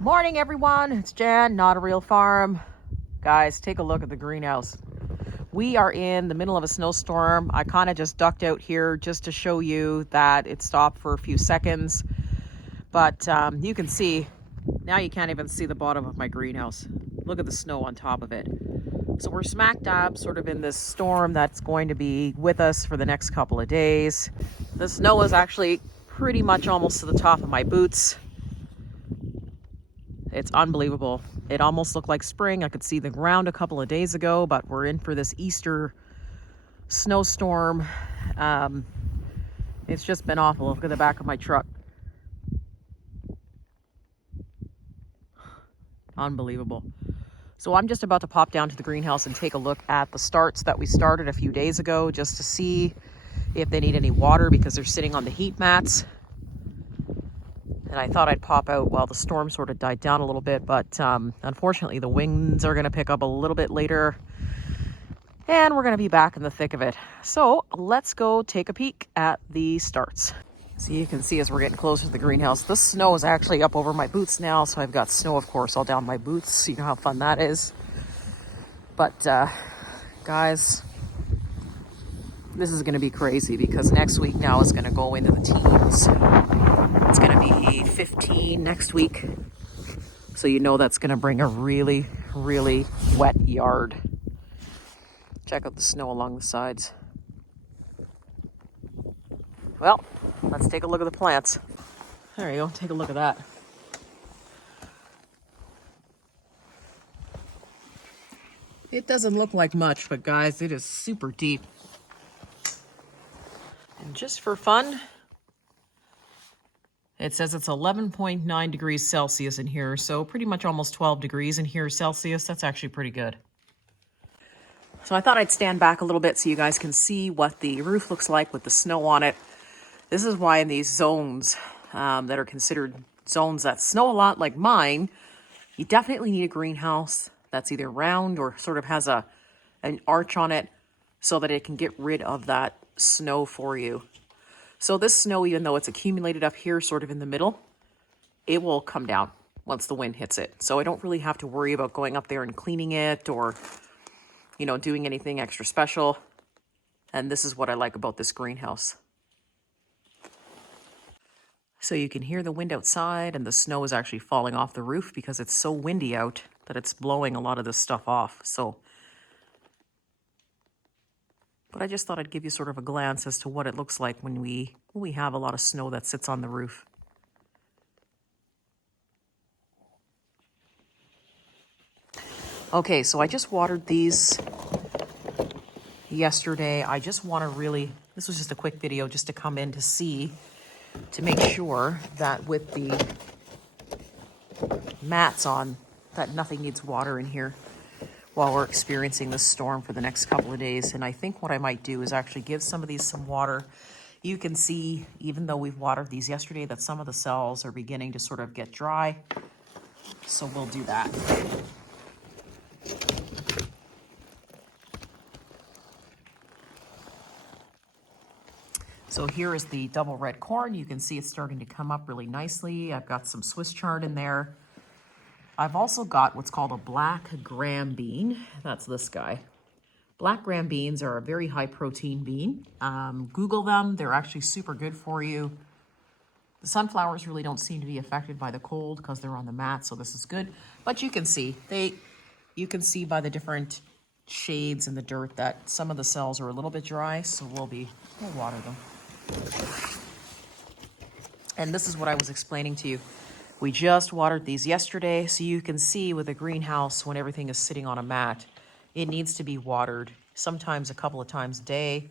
Morning everyone, it's Jan, Not a Real Farm. Guys, take a look at the greenhouse. We are in the middle of a snowstorm. I kind of just ducked out here just to show you that it stopped for a few seconds. But you can see, now you can't even see the bottom of my greenhouse. Look at the snow on top of it. So we're smack dab sort of in this storm that's going to be with us for the next couple of days. The snow is actually pretty much almost to the top of my boots. It's unbelievable. It almost looked like spring. I could see the ground a couple of days ago, but we're in for this Easter snowstorm. It's just been awful. Look at the back of my truck. Unbelievable. So I'm just about to pop down to the greenhouse and take a look at the starts that we started a few days ago just to see if they need any water because they're sitting on the heat mats. And I thought I'd pop out while the storm sort of died down a little bit, but unfortunately the winds are going to pick up a little bit later and we're going to be back in the thick of it. So let's go take a peek at the starts. So you can see as we're getting closer to the greenhouse, the snow is actually up over my boots now. So I've got snow, of course, all down my boots. You know how fun that is. But guys, this is going to be crazy because next week now is going to go into the teens. It's going to be 15 next week. So you know that's going to bring a really, really wet yard. Check out the snow along the sides. Well, let's take a look at the plants. There you go. Take a look at that. It doesn't look like much, but guys, it is super deep. And just for fun, it says it's 11.9 degrees Celsius in here, so pretty much almost 12 degrees in here Celsius. That's actually pretty good. So I thought I'd stand back a little bit so you guys can see what the roof looks like with the snow on it. This is why in these zones that are considered zones that snow a lot like mine, you definitely need a greenhouse that's either round or sort of has an arch on it so that it can get rid of that snow for you. So this snow, even though it's accumulated up here sort of in the middle, it will come down once the wind hits it. So I don't really have to worry about going up there and cleaning it or, you know, doing anything extra special. And this is what I like about this greenhouse. So you can hear the wind outside and the snow is actually falling off the roof because it's so windy out that it's blowing a lot of this stuff off. But I just thought I'd give you sort of a glance as to what it looks like when we have a lot of snow that sits on the roof. Okay, so I just watered these yesterday. I just want to really, this was just a quick video just to come in to see, to make sure that with the mats on, that nothing needs water in here while we're experiencing this storm for the next couple of days. And I think what I might do is actually give some of these some water. You can see, even though we've watered these yesterday, that some of the cells are beginning to sort of get dry. So we'll do that. So here is the double red corn. You can see it's starting to come up really nicely. I've got some Swiss chard in there. I've also got what's called a black gram bean. That's this guy. Black gram beans are a very high protein bean. Google them. They're actually super good for you. The sunflowers really don't seem to be affected by the cold because they're on the mat, so this is good. But you can see you can see by the different shades in the dirt that some of the cells are a little bit dry, so we'll water them. And this is what I was explaining to you. We just watered these yesterday, so you can see with a greenhouse, when everything is sitting on a mat, it needs to be watered sometimes a couple of times a day,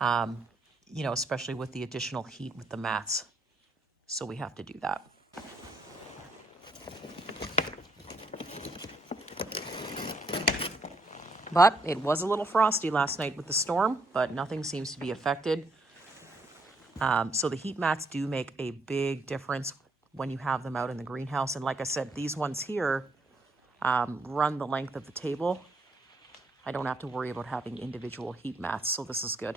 you know, especially with the additional heat with the mats. So we have to do that. But it was a little frosty last night with the storm, but nothing seems to be affected. So the heat mats do make a big difference when you have them out in the greenhouse. And like I said, these ones here run the length of the table. I don't have to worry about having individual heat mats, so this is good.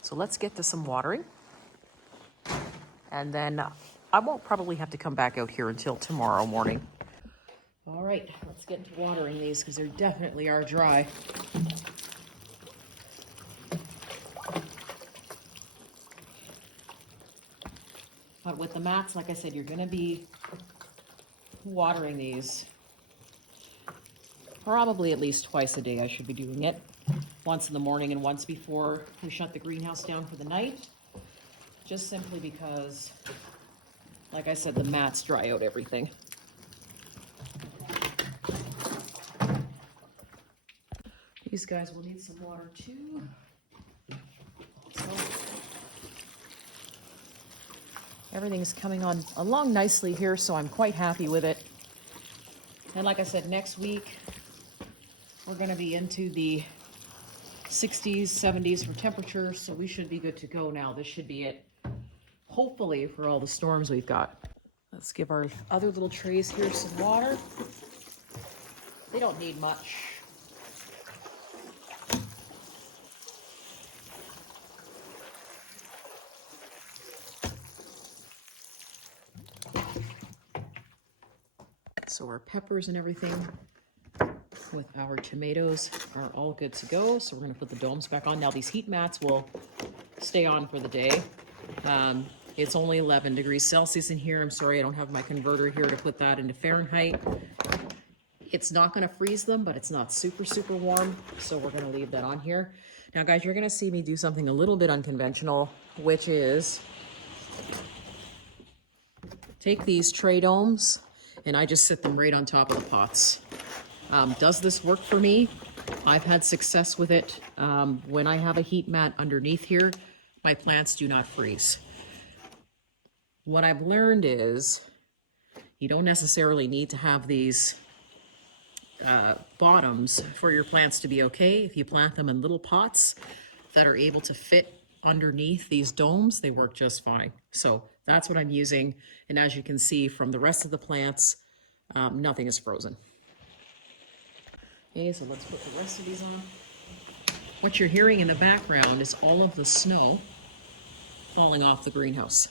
So let's get to some watering. And then I won't probably have to come back out here until tomorrow morning. All right, let's get into watering these because they definitely are dry. But with the mats, like I said, you're gonna be watering these probably at least twice a day. I should be doing it. Once in the morning and once before we shut the greenhouse down for the night. Just simply because, like I said, the mats dry out everything. These guys will need some water too. So everything's coming on along nicely here, so I'm quite happy with it. And like I said, next week we're going to be into the 60s, 70s for temperatures, so we should be good to go now. This should be it, hopefully, for all the storms we've got. Let's give our other little trays here some water. They don't need much. So our peppers and everything with our tomatoes are all good to go. So we're going to put the domes back on. Now these heat mats will stay on for the day. It's only 11 degrees Celsius in here. I'm sorry I don't have my converter here to put that into Fahrenheit. It's not going to freeze them, but it's not super, super warm. So we're going to leave that on here. Now guys, you're going to see me do something a little bit unconventional, which is take these tray domes and I just sit them right on top of the pots. Does this work for me? I've had success with it. When I have a heat mat underneath here, my plants do not freeze. What I've learned is you don't necessarily need to have these bottoms for your plants to be okay. If you plant them in little pots that are able to fit underneath these domes, they work just fine. So that's what I'm using. And as you can see from the rest of the plants, nothing is frozen. Okay, so let's put the rest of these on. What you're hearing in the background is all of the snow falling off the greenhouse.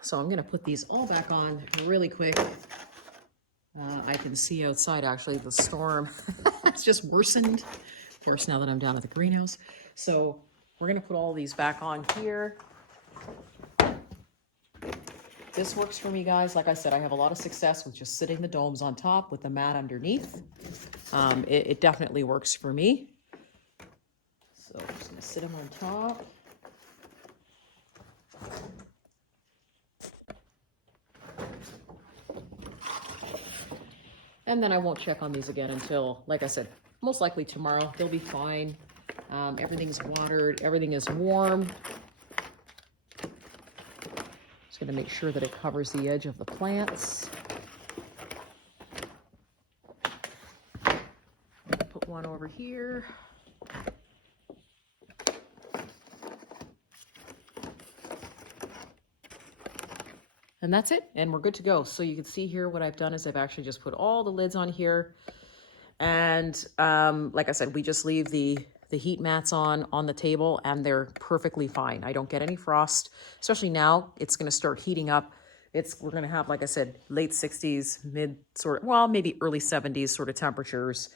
So I'm going to put these all back on really quick. I can see outside actually the storm it's just worsened, of course, now that I'm down at the greenhouse. So we're going to put all these back on here. This works for me, guys. Like I said, I have a lot of success with just sitting the domes on top with the mat underneath. It definitely works for me. So I'm just going to sit them on top. And then I won't check on these again until, like I said, most likely tomorrow. They'll be fine. Everything's watered. Everything is warm. Just going to make sure that it covers the edge of the plants. Put one over here. And that's it, and we're good to go. So you can see here what I've done is I've actually just put all the lids on here. And like I said, we just leave the heat mats on the table and they're perfectly fine. I don't get any frost, especially now. It's gonna start heating up. We're gonna have, like I said, late 60s, maybe early 70s sort of temperatures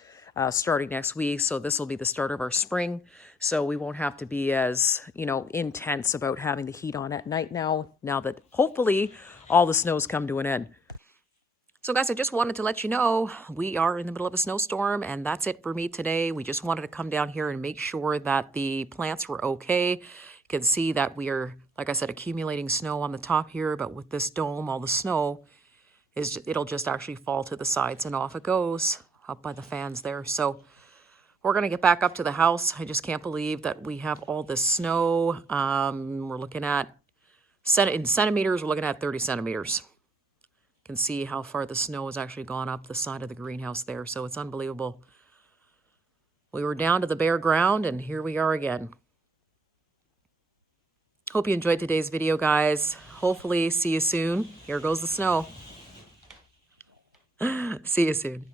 starting next week. So this will be the start of our spring. So we won't have to be as, intense about having the heat on at night now that hopefully all the snow's come to an end. So guys, I just wanted to let you know we are in the middle of a snowstorm, and that's it for me today. We just wanted to come down here and make sure that the plants were okay. You can see that we are, like I said, accumulating snow on the top here, but with this dome, all the snow it'll just actually fall to the sides and off it goes up by the fans there. So we're going to get back up to the house. I just can't believe that we have all this snow. We're looking at, in centimeters, we're looking at 30 centimeters. Can see how far the snow has actually gone up the side of the greenhouse there. So it's unbelievable. We were down to the bare ground and here we are again. Hope you enjoyed today's video, guys. Hopefully see you soon. Here goes the snow. See you soon.